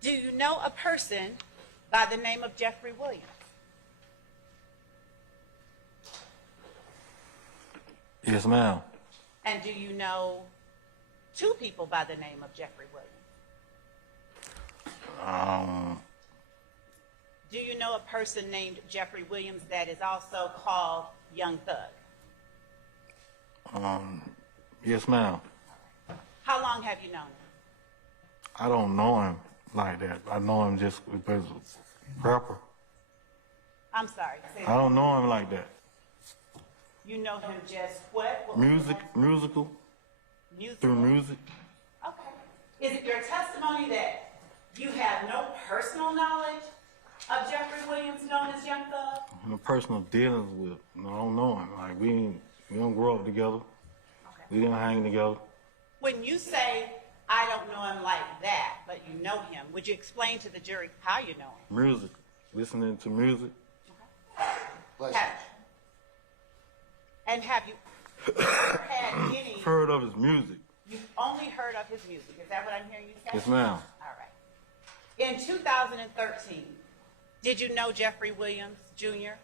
Do you know a person by the name of Jeffrey Williams? Yes, ma'am. And do you know two people by the name of Jeffrey Williams? Do you know a person named Jeffrey Williams that is also called Young Thug? Yes, ma'am. How long have you known him? I don't know him like that. I know him just because of rapper. I'm sorry. I don't know him like that. You know him just what? Musical. Through music. Okay. Is it your testimony that you have no personal knowledge of Jeffrey Williams, known as Young Thug? No personal dealings with. No, I don't know him. Like we don't grow up together. Okay. We didn't hang together. When you say I don't know him like that, but you know him, would you explain to the jury how you know him? Music. Listening to music. Okay. And have you ever had any... Heard of his music. You've only heard of his music. Is that what I'm hearing you say? Yes, ma'am. All right. In 2013, did you know Jeffrey Williams, Jr.?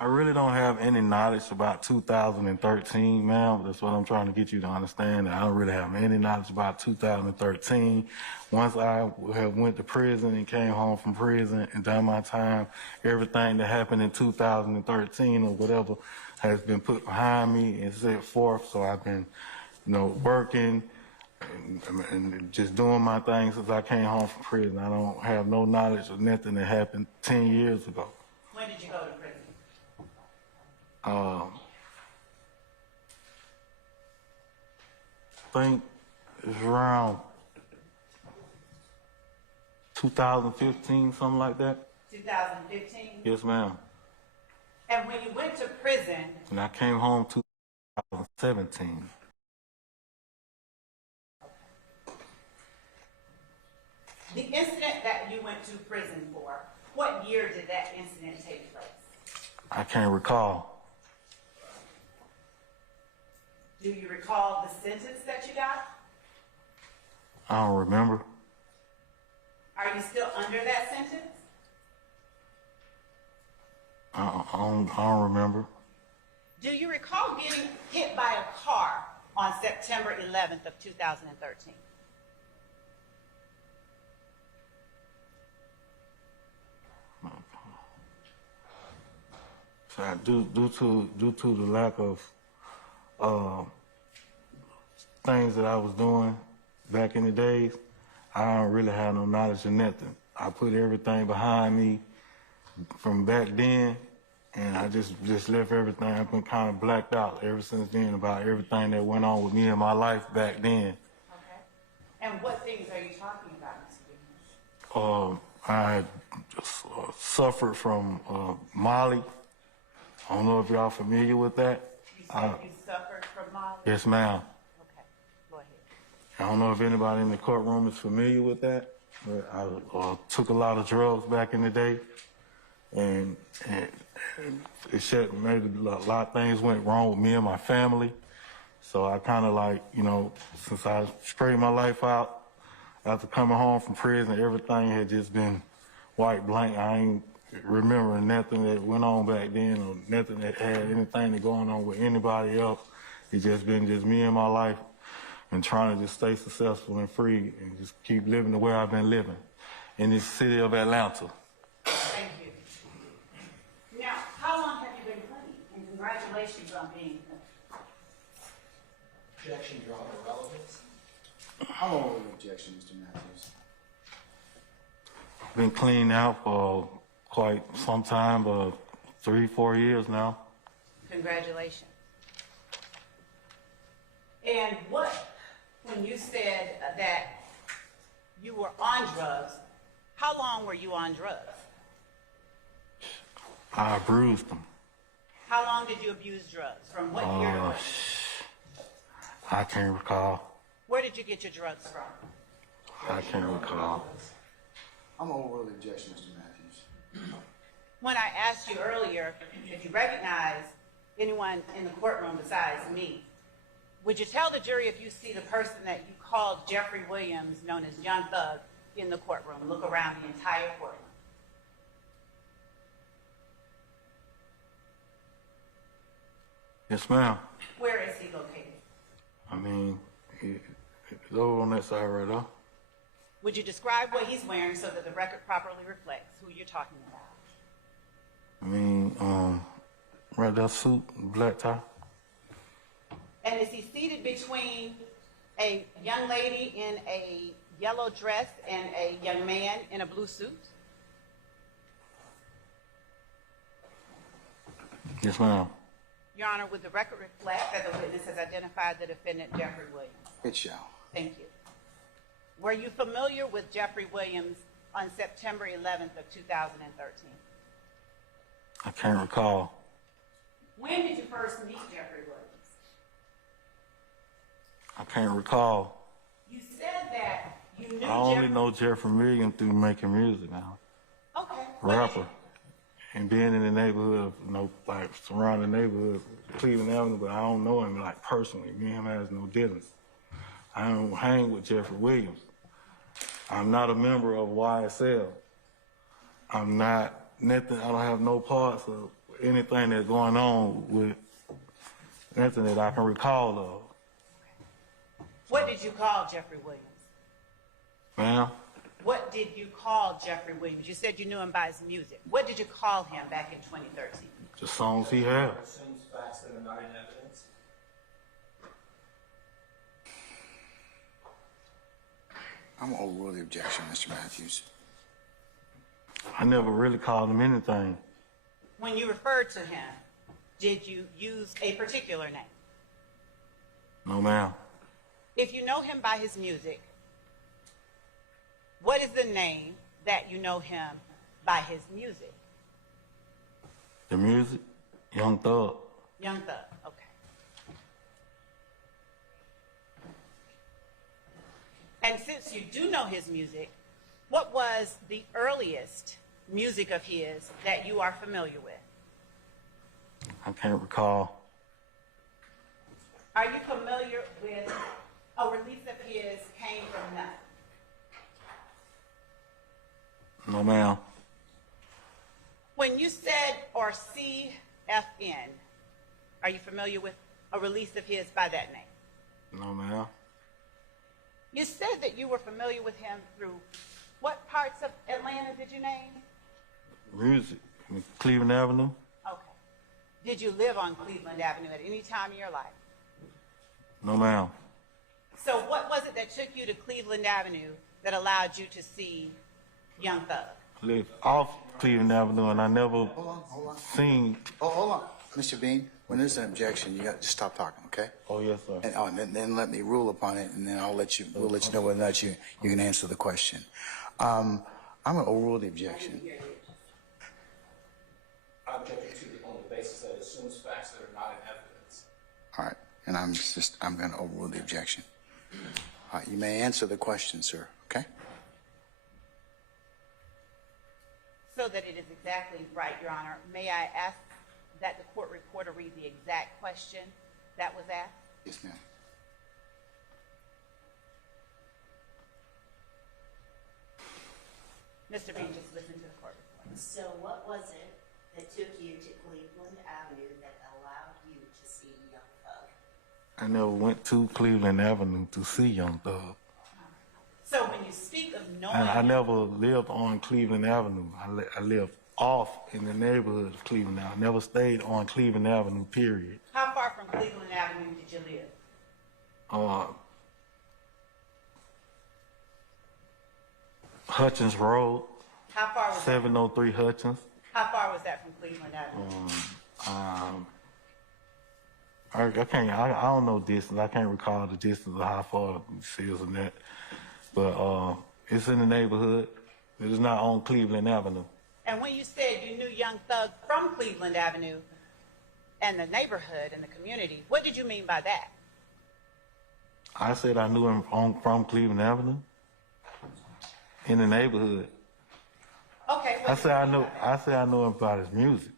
I really don't have any knowledge about 2013, ma'am. That's what I'm trying to get you to understand. That I don't really have any knowledge about 2013. Once I have went to prison and came home from prison and done my time, everything that happened in 2013 or whatever has been put behind me and set forth. So I've been, working and just doing my thing since I came home from prison. I don't have no knowledge of nothing that happened 10 years ago. When did you go to prison? I think it's around 2015, something like that. 2015? Yes, ma'am. And when you went to prison... And I came home 2017. The incident that you went to prison for, what year did that incident take place? I can't recall. Do you recall the sentence that you got? I don't remember. Are you still under that sentence? I don't remember. Do you recall getting hit by a car on September 11th of 2013? So due to the lack of things that I was doing back in the days, I don't really have no knowledge of nothing. I put everything behind me from back then, and I just left everything. I've been kind of blacked out ever since then about everything that went on with me in my life back then. Okay. And what things are you talking about, Mr. Williams? I suffered from Molly. I don't know if y'all familiar with that. You said you suffered from Molly? Yes, ma'am. Okay, go ahead. I don't know if anybody in the courtroom is familiar with that, but I took a lot of drugs back in the day, and it made a lot of things went wrong with me and my family. So I kind of since I straightened my life out, after coming home from prison, everything had just been white blank. I ain't remembering nothing that went on back then or nothing that had anything that going on with anybody else. It's just been just me and my life and trying to just stay successful and free and just keep living the way I've been living in this city of Atlanta. Thank you. Now, how long have you been clean? And congratulations on being clean. Objection, Your Honor, relevance. How long was the objection, Mr. Matthews? Been clean now for quite some time, 3-4 years now. Congratulations. And when you said that you were on drugs, how long were you on drugs? I abused them. How long did you abuse drugs? From what year to what? I can't recall. Where did you get your drugs from? I can't recall. I'm gonna overrule the objection, Mr. Matthews. When I asked you earlier if you recognize anyone in the courtroom besides me, would you tell the jury if you see the person that you called Jeffrey Williams, known as Young Thug, in the courtroom. Look around the entire courtroom. Yes, ma'am. Where is he located? I mean, it's over on that side right there. Would you describe what he's wearing so that the record properly reflects who you're talking about? I mean, right there, suit, black tie. And is he seated between a young lady in a yellow dress and a young man in a blue suit? Yes, ma'am. Your Honor, would the record reflect that the witness has identified the defendant, Jeffrey Williams? It shall. Thank you. Were you familiar with Jeffrey Williams on September 11th of 2013? I can't recall. When did you first meet Jeffrey Williams? I can't recall. You said that you knew I only Jeffrey. know Jeffrey Milligan through making music now. Okay. Rapper. And being in the neighborhood, of, like surrounding neighborhood, Cleveland Avenue, but I don't know him like personally. Me and him has no dealings. I don't hang with Jeffrey Williams. I'm not a member of YSL. I'm not nothing. I don't have no parts of anything that's going on with nothing that I can recall of. What did you call Jeffrey Williams? Ma'am, What did you call Jeffrey Williams? You said you knew him by his music. What did you call him back in 2013? the songs he had. Assumes facts that are not in evidence. I'm gonna overrule the objection, Mr. Matthews. I never really called him anything. When you referred to him, did you use a particular name? No, ma'am. If you know him by his music, what is the name that you know him by his music? The music, Young Thug. Young Thug, okay. And since you do know his music, what was the earliest music of his that you are familiar with? I can't recall. Are you familiar with a release of his came from nothing? No, ma'am. When you said or CFN, are you familiar with a release of his by that name? No, ma'am. You said that you were familiar with him through what parts of Atlanta did you name? Music, Cleveland Avenue. Okay. Did you live on Cleveland Avenue at any time in your life? No, ma'am. So what was it that took you to Cleveland Avenue that allowed you to see Young Thug? I lived off Cleveland Avenue, and I never Hold on. seen. Oh, hold on. Mr. Bean, when there's an objection, you got to stop talking, okay? Oh, yes, sir. And then let me rule upon it, and then we'll let you know whether or not you can answer the question. I'm gonna overrule the objection. I object to it on the basis that it assumes facts that are not in evidence. All right, and I'm gonna overrule the objection. All right, you may answer the question, sir, okay? So that it is exactly right, Your Honor, may I ask that the court reporter read the exact question that was asked? Yes, ma'am. Mr. Bean, just listen to the court report. So what was it that took you to Cleveland Avenue that allowed you to see Young Thug? I never went to Cleveland Avenue to see Young Thug. So when you speak of knowing, And I never lived on Cleveland Avenue. I lived off in the neighborhood of Cleveland Avenue. I never stayed on Cleveland Avenue, period. how far from Cleveland Avenue did you live? Hutchins Road, How far was that? 703 Hutchins. How far was that from Cleveland Avenue? I don't know distance. I can't recall the distance of how far it is in that. But it's in the neighborhood. It is not on Cleveland Avenue. And when you said you knew Young Thug from Cleveland Avenue and the neighborhood and the community, what did you mean by that? I said I knew him from Cleveland Avenue. In the neighborhood. Okay. what I did said I you mean know. by that? I said I know him about his music.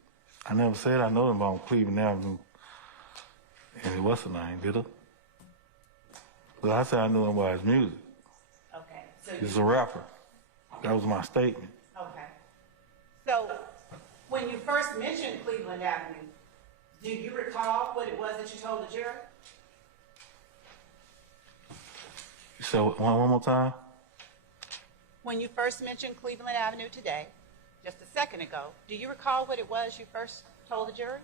I never said I know him on Cleveland Avenue. And what's the name, did I? But I said I knew him by his music. Okay. So He's a rapper. that was my statement. Okay. So, when you first mentioned Cleveland Avenue, do you recall what it was that you told the jury? So one more time. When you first mentioned Cleveland Avenue today, just a second ago, do you recall what it was you first told the jury?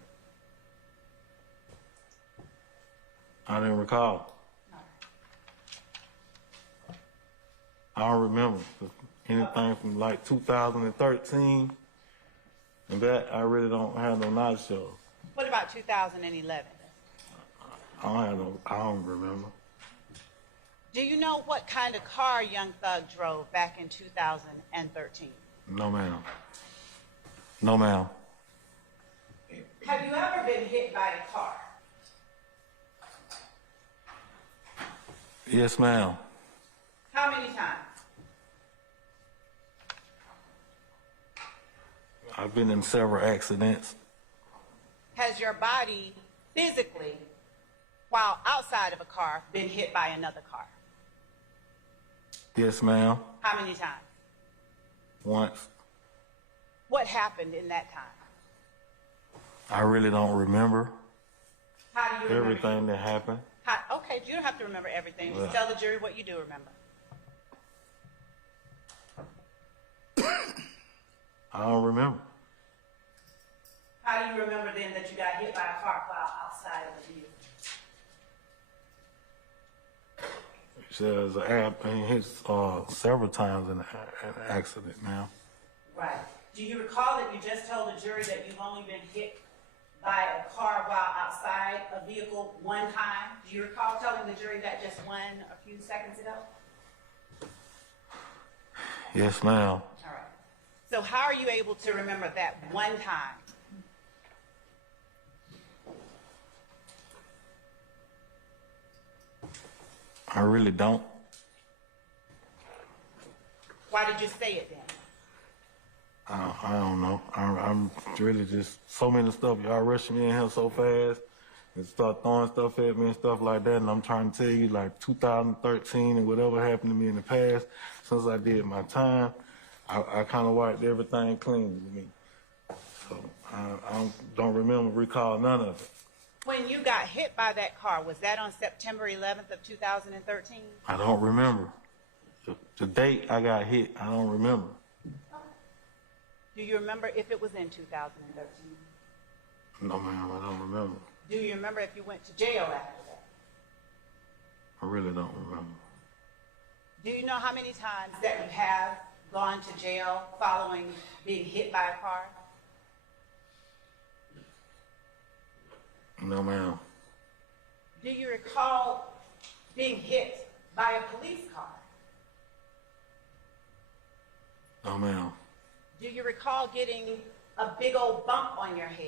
I didn't recall. I don't remember anything from like 2013 and that. I really don't have no knowledge of. What about 2011? I don't remember. Do you know what kind of car Young Thug drove back in 2013? No, ma'am. No, ma'am. Have you ever been hit by a car? Yes, ma'am. How many times? I've been in several accidents. Has your body physically, while outside of a car, been hit by another car? Yes, ma'am. How many times? Once. What happened in that time? I really don't remember How do you remember? everything that happened. Okay, you don't have to remember everything. Just Yeah. tell the jury what you do remember. I don't remember. How do you remember then that you got hit by a car while outside of the vehicle? It says been hit several times in an accident, ma'am. Right. Do you recall that you just told the jury that you've only been hit by a car while outside a vehicle one time? Do you recall telling the jury that just a few seconds ago? Yes, ma'am. All right. So how are you able to remember that one time? I really don't. Why did you say it then? I don't know. I'm really just so many stuff. Y'all rushing me in here so fast and start throwing stuff at me and stuff like that. And I'm trying to tell you, like 2013 and whatever happened to me in the past, since I did my time, I kind of wiped everything clean with me. So I don't recall none of it. When you got hit by that car, was that on September 11th of 2013? I don't remember. The date I got hit, I don't remember. Do you remember if it was in 2013? No, ma'am, I don't remember. Do you remember if you went to jail after that? I really don't remember. Do you know how many times that you have gone to jail following being hit by a car? No, ma'am. Do you recall being hit by a police car? No, ma'am. Do you recall getting a big old bump on your head?